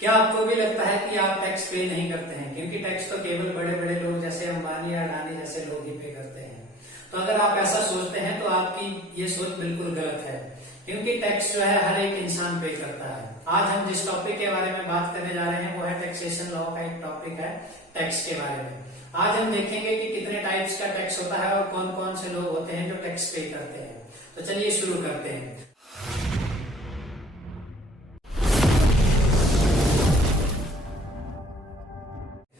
क्या आपको भी लगता है कि आप टैक्स पे नहीं करते हैं? क्योंकि टैक्स तो केवल बड़े बड़े लोग जैसे अंबानी या अडानी जैसे लोग ही पे करते हैं। तो अगर आप ऐसा सोचते हैं तो आपकी ये सोच बिल्कुल गलत है, क्योंकि टैक्स जो है हर एक इंसान पे करता है। आज हम जिस टॉपिक के बारे में बात करने जा रहे हैं वो है टैक्सेशन लॉ का एक टॉपिक है टैक्स के बारे में। आज हम देखेंगे कि कितने टाइप्स का टैक्स होता है और कौन कौन से लोग होते हैं जो टैक्स पे करते हैं। तो चलिए शुरू करते हैं।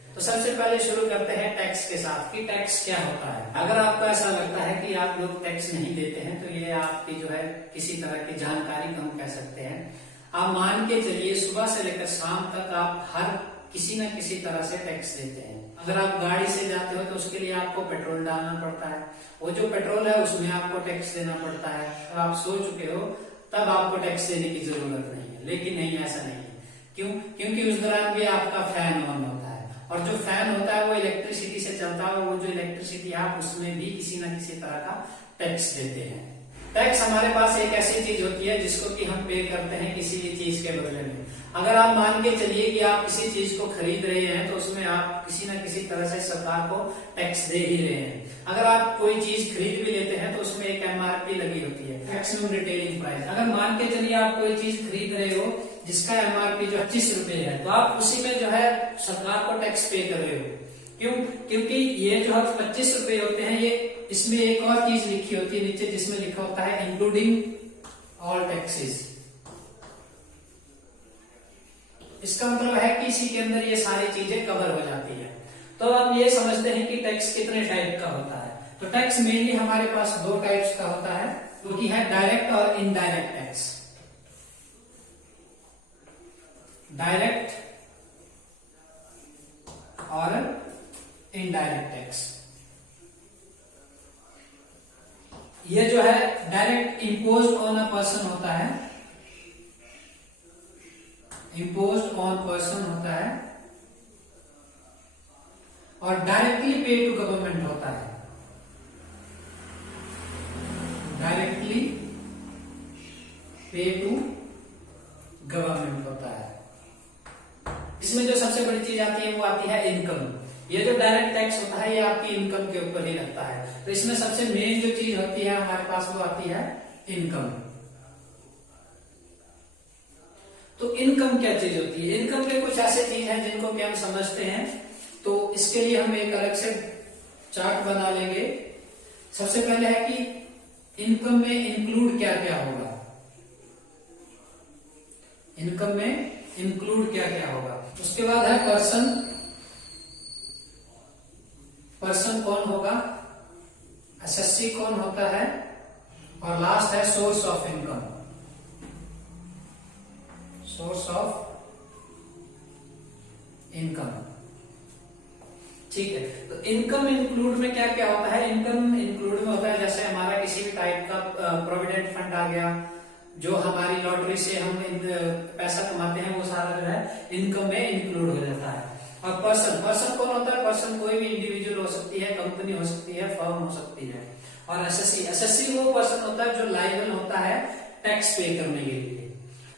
तो सबसे पहले शुरू करते हैं टैक्स के साथ कि टैक्स क्या होता है। अगर आपको ऐसा लगता है कि आप लोग टैक्स नहीं देते हैं तो ये आपकी जो है किसी तरह की जानकारी कम कह सकते हैं। आप मान के चलिए सुबह से लेकर शाम तक आप हर किसी न किसी तरह से टैक्स देते हैं। अगर आप गाड़ी से जाते हो तो उसके लिए आपको पेट्रोल डालना पड़ता है, वो जो पेट्रोल है उसमें आपको टैक्स देना पड़ता है। अगर आप सो चुके हो तब आपको टैक्स देने की जरूरत नहीं है, लेकिन नहीं, ऐसा नहीं है। क्यों? क्योंकि उस दौरान भी आपका फैन ऑन होता है और जो फैन होता है वो इलेक्ट्रिसिटी से चलता है और वो जो इलेक्ट्रिसिटी है आप उसमें भी किसी न किसी तरह का टैक्स देते हैं। टैक्स हमारे पास एक ऐसी चीज होती है जिसको कि हम पे करते हैं किसी भी चीज के बदले में। अगर आप मान के चलिए कि आप किसी चीज को खरीद रहे हैं तो उसमें आप किसी न किसी तरह से सरकार को टैक्स दे ही रहे हैं। अगर आप कोई चीज खरीद भी लेते हैं तो उसमें एक एमआरपी लगी होती है, मैक्सिमम रिटेलिंग प्राइस। अगर मान के चलिए आप कोई चीज खरीद रहे हो जिसका एमआरपी जो 25 रुपए है तो आप उसी में जो है सरकार को टैक्स पे कर रहे हो। क्यों? क्योंकि ये जो 25 रुपए होते हैं ये इसमें एक और चीज लिखी होती है नीचे जिसमें लिखा होता है इंक्लूडिंग ऑल टैक्सेस। इसका मतलब है कि इसी के अंदर ये सारी चीजें कवर हो जाती है। तो हम ये समझते हैं कि टैक्स कितने टाइप का होता है। तो टैक्स मेनली हमारे पास दो टाइप्स का होता है, जो कि है डायरेक्ट और इनडायरेक्ट टैक्स। डायरेक्ट और इनडायरेक्ट टैक्स। ये जो है direct imposed on a person होता है, इम्पोज्ड ऑन पर्सन होता है, और डायरेक्टली पे टू गवर्नमेंट होता है। डायरेक्टली पे टू गवर्नमेंट होता है। इसमें जो सबसे बड़ी चीज आती है वो आती है इनकम। ये जो डायरेक्ट टैक्स होता है ये आपकी इनकम के ऊपर ही लगता है। तो इसमें सबसे मेन जो चीज होती है हमारे पास वो आती है इनकम। तो इनकम क्या चीज होती है? इनकम में कुछ ऐसे चीज है जिनको कि हम समझते हैं, तो इसके लिए हम एक अलग से चार्ट बना लेंगे। सबसे पहले है कि इनकम में इंक्लूड क्या क्या होगा। इनकम में इंक्लूड क्या क्या होगा। उसके बाद है पर्सन। पर्सन कौन होगा, एसएससी कौन होता है, और लास्ट है source of income. Source of income, ठीक है। तो इनकम इंक्लूड में क्या क्या होता है? इनकम इंक्लूड में होता है जैसे हमारा किसी भी टाइप का प्रोविडेंट फंड आ गया, जो हमारी लॉटरी से हम पैसा कमाते हैं वो सारा जो है इनकम में इंक्लूड हो जाता है। और पर्सन, पर्सन कौन होता है? पर्सन कोई भी इंडिविजुअल हो सकती है, कंपनी हो सकती है, फर्म हो सकती है। और एसएससी, एसएससी वो पर्सन होता है जो लायबल होता है टैक्स पे करने के लिए।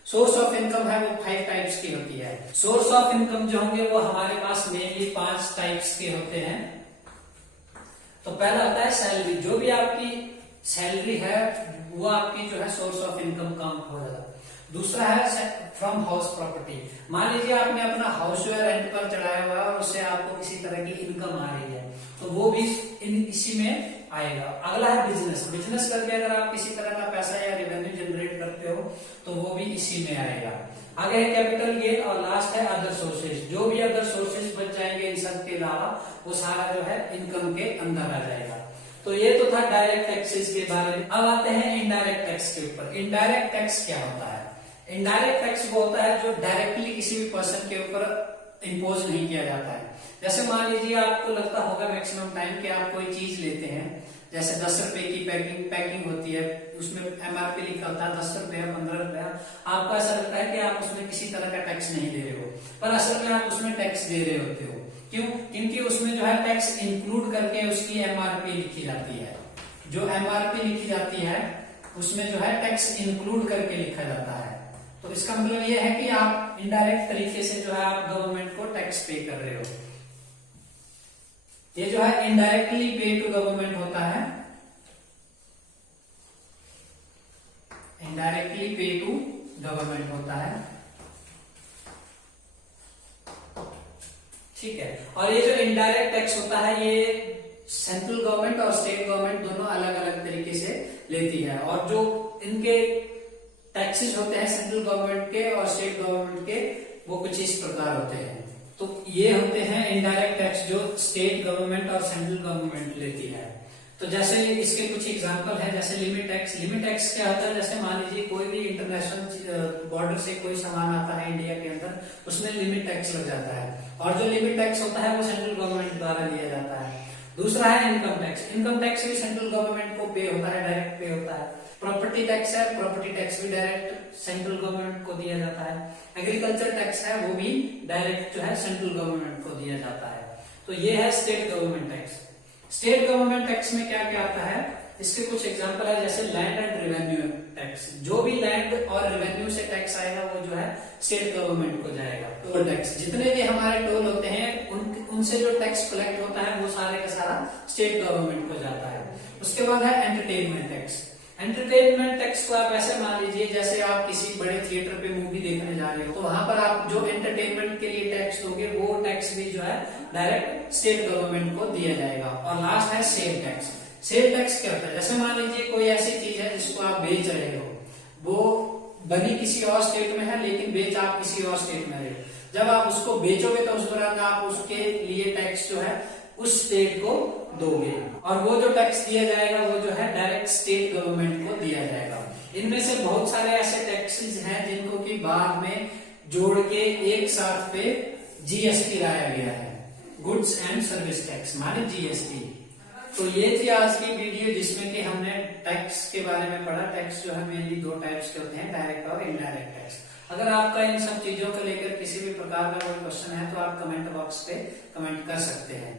सोर्स ऑफ इनकम है वो 5 टाइप्स की होती है। सोर्स ऑफ इनकम जो होंगे वो हमारे पास मेनली 5 टाइप्स के होते हैं। तो पहला आता है सैलरी। जो भी आपकी सैलरी है वो आपकी जो है सोर्स ऑफ इनकम काउंट हो जाता है। दूसरा है फ्रॉम हाउस प्रॉपर्टी। मान लीजिए आपने अपना हाउस जो है रेंट पर चढ़ाया हुआ है और उससे आपको किसी तरह की इनकम आ रही है तो वो भी इसी में आएगा। अगला है बिजनेस। बिजनेस करके अगर आप किसी तरह का पैसा या रेवेन्यू जनरेट करते हो तो वो भी इसी में आएगा। आगे है कैपिटल गेन और लास्ट है अदर सोर्सेज। जो भी अदर सोर्सेज बच जाएंगे इन सब के अलावा वो सारा जो है इनकम के अंदर आ जाएगा। तो ये तो था डायरेक्ट टैक्सेस के बारे में। अब आते हैं इनडायरेक्ट टैक्स के ऊपर। इनडायरेक्ट टैक्स क्या होता है? इनडायरेक्ट टैक्स वो होता है जो डायरेक्टली किसी भी पर्सन के ऊपर इम्पोज नहीं किया जाता है। जैसे मान लीजिए आपको लगता होगा मैक्सिमम टाइम कि आप कोई चीज लेते हैं, जैसे 10 रुपए की पैकिंग होती है, उसमें एमआरपी लिखा होता है 10 रुपया 15 रुपया। आपको ऐसा लगता है कि आप उसमें किसी तरह का टैक्स नहीं दे रहे हो, पर असल में आप उसमें टैक्स दे रहे होते हो। क्यों? क्योंकि उसमें जो है टैक्स इंक्लूड करके उसकी एमआरपी लिखी जाती है। जो एमआरपी लिखी जाती है उसमें जो है टैक्स इंक्लूड करके लिखा जाता है। तो इसका मतलब यह है कि आप इनडायरेक्ट तरीके से जो है आप गवर्नमेंट को टैक्स पे कर रहे हो। ये जो है इनडायरेक्टली पे टू गवर्नमेंट होता है, इनडायरेक्टली पे टू गवर्नमेंट होता है, ठीक है। और ये जो इनडायरेक्ट टैक्स होता है ये सेंट्रल गवर्नमेंट और स्टेट गवर्नमेंट दोनों अलग अलग तरीके से लेती है। और जो इनके टैक्सेस होते हैं सेंट्रल गवर्नमेंट के और स्टेट गवर्नमेंट के, वो कुछ इस प्रकार होते हैं। तो ये होते हैं इनडायरेक्ट टैक्स जो स्टेट गवर्नमेंट और सेंट्रल गवर्नमेंट लेती है। तो जैसे इसके कुछ एग्जांपल है, जैसे लिमिट टैक्स। लिमिट टैक्स क्या होता है, जैसे मान लीजिए कोई भी इंटरनेशनल बॉर्डर से कोई सामान आता है इंडिया के अंदर, उसमें लिमिट टैक्स लग जाता है, और जो लिमिट टैक्स होता है वो सेंट्रल गवर्नमेंट द्वारा लिया जाता है। दूसरा है इनकम टैक्स। इनकम टैक्स भी सेंट्रल गवर्नमेंट को पे होता है, डायरेक्ट पे होता है। प्रॉपर्टी टैक्स है, प्रॉपर्टी टैक्स भी डायरेक्ट सेंट्रल गवर्नमेंट को दिया जाता है। एग्रीकल्चर टैक्स है, वो भी डायरेक्ट जो है सेंट्रल गवर्नमेंट को दिया जाता है। तो ये है state government tax. State government tax में क्या क्या आता है, इसके कुछ एग्जांपल है, जैसे लैंड एंड रेवेन्यू टैक्स। जो भी लैंड और रेवेन्यू से टैक्स आएगा वो जो है स्टेट गवर्नमेंट को जाएगा। टोल टैक्स, जितने भी हमारे टोल होते हैं उनसे जो टैक्स कलेक्ट होता है वो सारे का सारा स्टेट गवर्नमेंट को जाता है। उसके बाद है एंटरटेनमेंट टैक्स। एंटरटेनमेंट टैक्स को आप ऐसे मान लीजिए जैसे आप किसी बड़े थिएटर पे मूवी देखने जा रहे हो, तो वहां पर आप जो एंटरटेनमेंट के लिए टैक्स दोगे वो टैक्स भी जो है डायरेक्ट स्टेट गवर्नमेंट को दिया जाएगा। और लास्ट है सेल टैक्स। सेल टैक्स क्या होता है, जैसे मान लीजिए कोई ऐसी चीज है जिसको आप बेच रहे हो, वो बनी किसी और स्टेट में है लेकिन बेच आप किसी और स्टेट में रहे हो। जब आप उसको बेचोगे तो उस दौरान आप उसके लिए टैक्स जो है उस स्टेट को दोगे, और वो जो टैक्स दिया जाएगा वो जो है डायरेक्ट स्टेट गवर्नमेंट को दिया जाएगा। इनमें से बहुत सारे ऐसे टैक्सेस हैं जिनको कि बाद में जोड़ के एक साथ पे जीएसटी लाया गया है, गुड्स एंड सर्विस टैक्स माने जीएसटी। तो ये थी आज की वीडियो जिसमें कि हमने टैक्स के बारे में पढ़ा। टैक्स जो है मेनली दो टाइप्स के होते हैं, डायरेक्ट और इनडायरेक्ट टैक्स। अगर आपका इन सब चीजों को लेकर किसी भी प्रकार का कोई क्वेश्चन है तो आप कमेंट बॉक्स पे कमेंट कर सकते हैं।